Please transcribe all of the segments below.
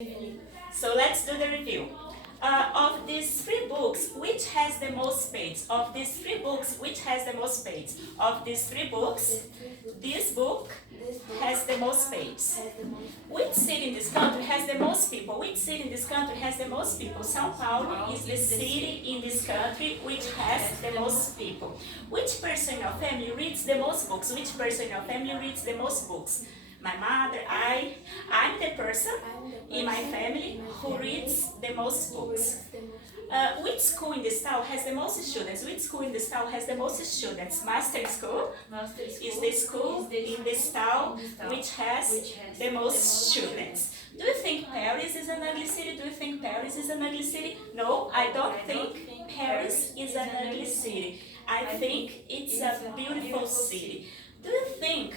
So let's do the review. Of these three books, which has the most pages? Of these three books, which has the most pages? Of these three books, this book has the most pages. Which city in this country has the most people? Which city in this country has the most people? São Paulo is the city in this country which has the most people. Which person in your family reads the most books? Which person in your family reads the most books? My mother, I'm the person in my family who reads the most books. Which school in this town has the most students? Which school in this town has the most students? Master School is the school in this town which has the most students. Do you think Paris is an ugly city? Do you think Paris is an ugly city? No, I don't think Paris is an ugly city. I think it's a beautiful city. Do you think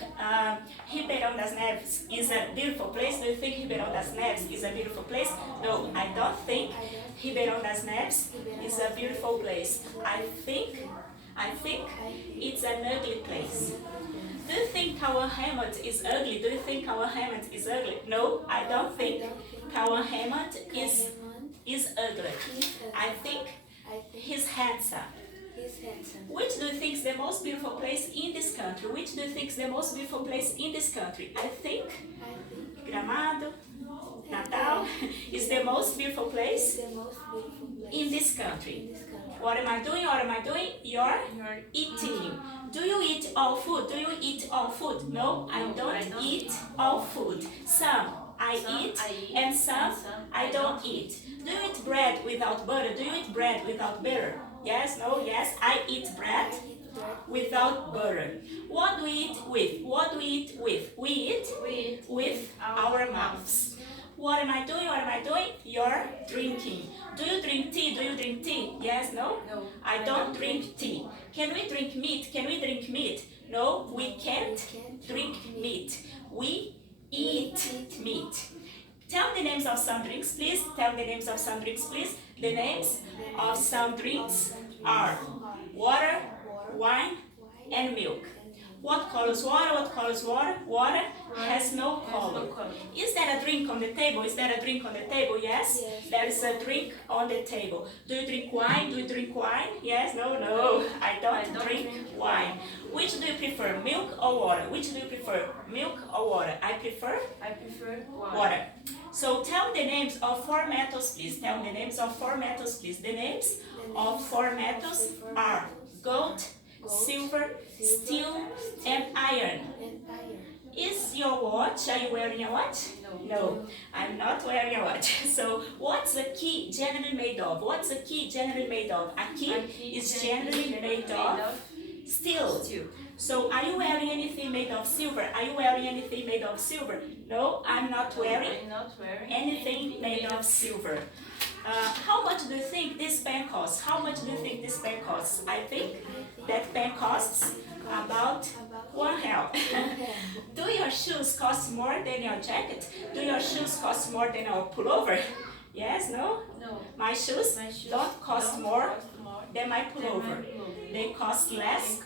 Ribeirão das Neves is a beautiful place? Do you think Ribeirão das Neves is a beautiful place? No, I don't think Ribeirão das Neves is a beautiful place. I think it's an ugly place. Do you think Callan is ugly? Do you think Callan is ugly? No, I don't think Callan is ugly. I think he's handsome. Which do you think is the most beautiful place in this country? Which do you think is the most beautiful place in this country? I think Gramado, Natal is the most beautiful place in this country. What am I doing? What am I doing? You're eating. Do you eat all food? Do you eat all food? No, I don't eat all food. Some I eat and some I don't eat. Do you eat bread without butter? Do you eat bread without butter? Yes, no, yes, I eat bread without butter. What do we eat with? What do we eat with? We eat with our mouths. What am I doing? What am I doing? You're drinking. Do you drink tea? Do you drink tea? Yes, no? No. I don't drink tea. Can we drink meat? Can we drink meat? No, we can't drink meat. We eat meat. Tell the names of some drinks, please. Tell the names of some drinks, please. The names of some drinks are water, wine, and milk. What colors water? What colors water? Water has no color. Is there a drink on the table? Is there a drink on the table? Yes? There is a drink on the table. Do you drink wine? Do you drink wine? Yes? No, no. I don't drink wine. Which do you prefer, milk or water? Which do you prefer, milk or water? I prefer water. So tell the names of four metals, please. Tell the names of four metals, please. The names of four metals are gold, silver, steel, and iron. Is your watch, are you wearing a watch? No, I'm not wearing a watch. So what's a key generally made of? What's a key generally made of? A key is generally made of steel. So are you wearing anything made of silver? Are you wearing anything made of silver? No, I'm not wearing anything made of silver. How much do you think this pen costs? How much do you think this pen costs? I think that pen costs about £1. Do your shoes cost more than your jacket? Do your shoes cost more than your pullover? Yes, no? No. My shoes don't cost more than my pullover. They cost less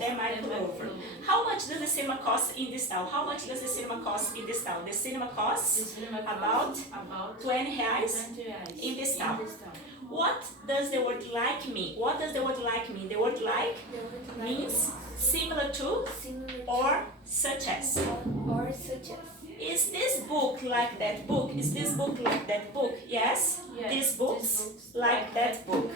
than my pullover. How much does the cinema cost in this town? How much does the cinema cost in this town? The cinema costs about 20 reais in this town. What does the word like mean? What does the word like mean? The word like means similar to or such as. Is this book like that book? Is this book like that book? Yes. This book's like that book.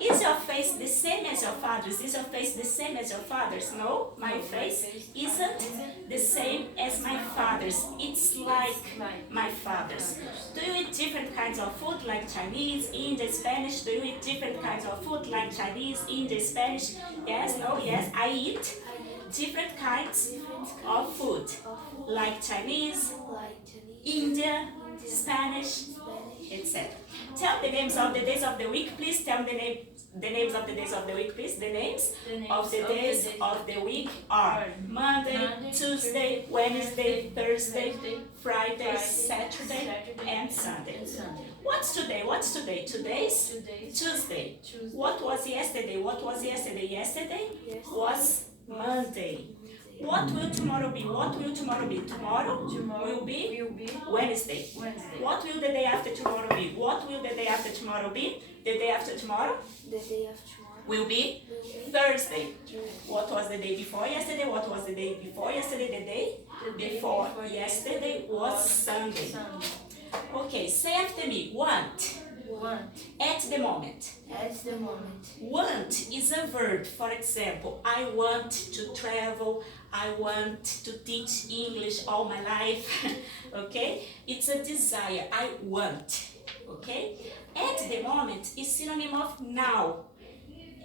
Is your face the same as your father's? Is your face the same as your father's? No, my face isn't the same as my father's. It's like my father's. Do you eat different kinds of food like Chinese, Indian, Spanish? Do you eat different kinds of food like Chinese, Indian, Spanish? Yes, no, yes, I eat different kinds of food like Chinese, Indian, Spanish, etc. Tell the names of the days of the week, please. Tell the names of the days of the week, please. The names of the days of the week are Monday, Tuesday, Wednesday, Thursday, Friday, Saturday, and Sunday. What's today? What's today? Today's Tuesday. What was yesterday? What was yesterday? Yesterday was Monday. What will tomorrow be? What will tomorrow be? Tomorrow will be Wednesday. What will the day after tomorrow be? What will the day after tomorrow be? The day after tomorrow will be Thursday. What was the day before yesterday? What was the day before yesterday? The day before yesterday was Sunday. Okay, say after me. Want. At the moment. Want is a verb. For example, I want to travel. I want to teach English all my life. Okay? It's a desire. I want. Okay? At the moment is synonym of now.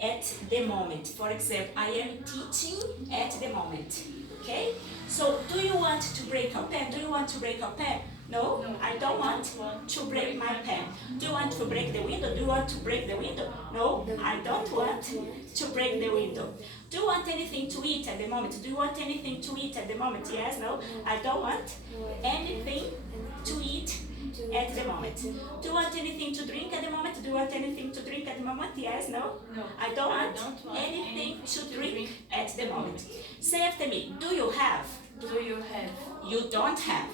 At the moment. For example, I am teaching at the moment. Okay? So, do you want to break a pen? Do you want to break a pen? No, I don't want to break my pen. Do you want to break the window? Do you want to break the window? No, I don't want to break the window. Do you want anything to eat at the moment? Do you want anything to eat at the moment? Yes, no, I don't want anything to eat at the moment. Do you want anything to drink at the moment? Do you want anything to drink at the moment? Yes, no, I don't want anything to drink at the moment. Say after me. Do you have? You don't have.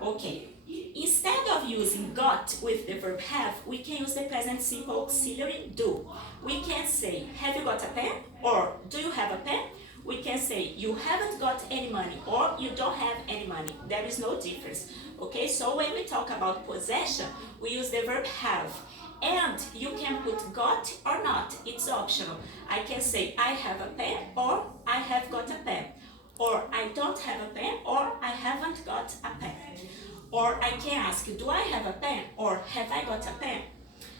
Okay. Instead of using got with the verb have, we can use the present simple auxiliary do. We can say, have you got a pen? Or do you have a pen? We can say, you haven't got any money, or you don't have any money. There is no difference. Okay, so when we talk about possession, we use the verb have. And you can put got or not. It's optional. I can say, I have a pen, or I have got a pen. Or I don't have a pen, or I haven't got a pen. Or I can ask, do I have a pen, or have I got a pen?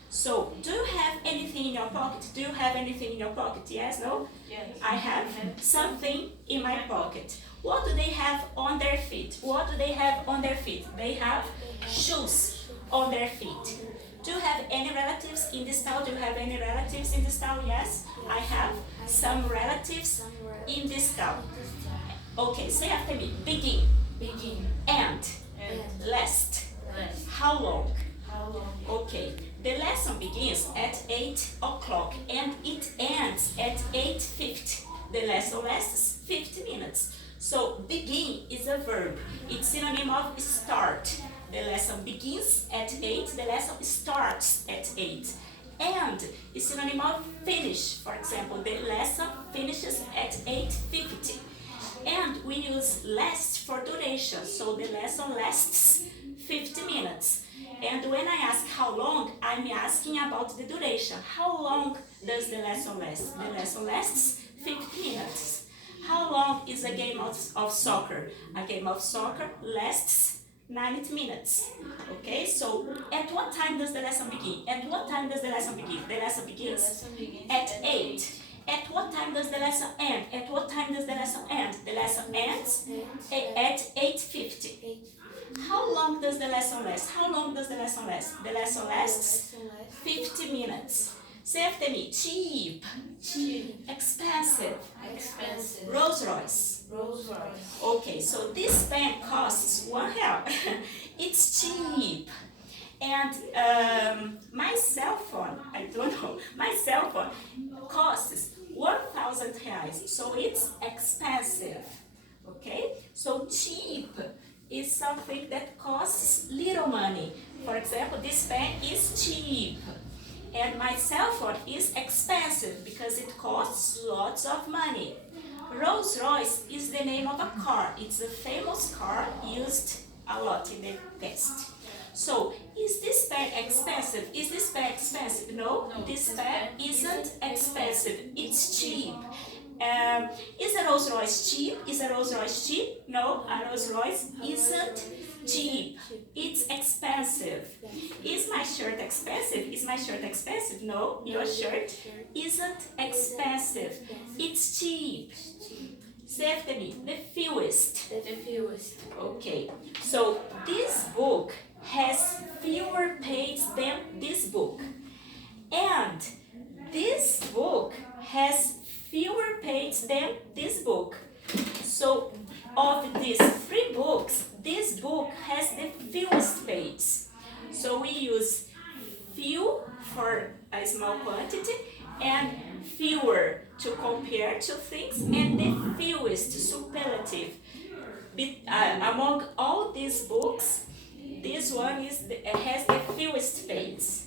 So, do you have anything in your pocket? Do you have anything in your pocket? Yes, no? Yes. I have something in my pocket. What do they have on their feet? What do they have on their feet? They have shoes on their feet. Do you have any relatives in this town? Do you have any relatives in this town? Yes, I have some relatives in this town. Okay, say after me. Begin. And. Last. How long? Okay, the lesson begins at 8 o'clock and it ends at 8:50. The lesson lasts 50 minutes. So, begin is a verb. It's synonym of start. The lesson begins at 8, the lesson starts at 8. And is synonym of finish. For example, the lesson finishes at 8:50. And we use last for duration, so the lesson lasts 50 minutes. And when I ask how long, I'm asking about the duration. How long does the lesson last? The lesson lasts 50 minutes. How long is a game of soccer? A game of soccer lasts 90 minutes. Okay, so at what time does the lesson begin? At what time does the lesson begin? The lesson begins at 8. At what time does the lesson end? At what time does the lesson end? The lesson ends at 8:50. How long does the lesson last? How long does the lesson last? The lesson lasts 50 minutes. Say after me. Cheap. Expensive. Rolls Royce. Okay, so this pen costs £1. It's cheap. And my cell phone, my cell phone costs 1,000 reais, so it's expensive. Okay, so cheap is something that costs little money. For example, this pen is cheap, and my cell phone is expensive because it costs lots of money. Rolls Royce is the name of a car. It's a famous car used a lot in the past. So, is this pen expensive? Is this pen expensive? No, this pen isn't expensive. It's cheap. Is a Rolls Royce cheap? Is a Rolls Royce cheap? No, a Rolls Royce isn't cheap. It's expensive. Is my shirt expensive? Is my shirt expensive? No, your shirt isn't expensive. It's cheap. Say after me. The fewest. Okay, so this book has fewer pages than this book. And this book has fewer pages than this book. So, of these 3 books, this book has the fewest pages. So we use few for a small quantity and fewer to compare two things, and the fewest, superlative. Among all these books, this one has the fewest pages.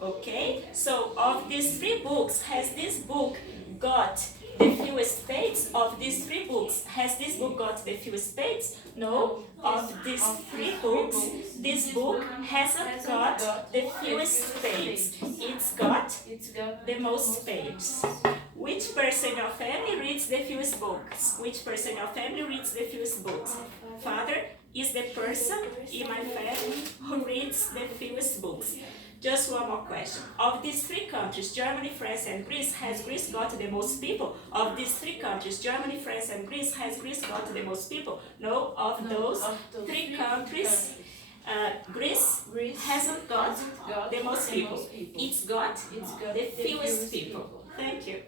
Okay, so of these three books, has this book got the fewest pages? Of these three books, has this book got the fewest pages? No. Of these three books, this book hasn't got the fewest pages. It's got the most pages. Which person in your family reads the fewest books? Which person in your family reads the fewest books? Father is the person in my family who reads the fewest books. Just one more question. Of these three countries, Germany, France, and Greece, has Greece got the most people? Of these three countries, Germany, France, and Greece, has Greece got the most people? No, of those three countries, Greece hasn't got the most people. It's got the fewest people. Thank you.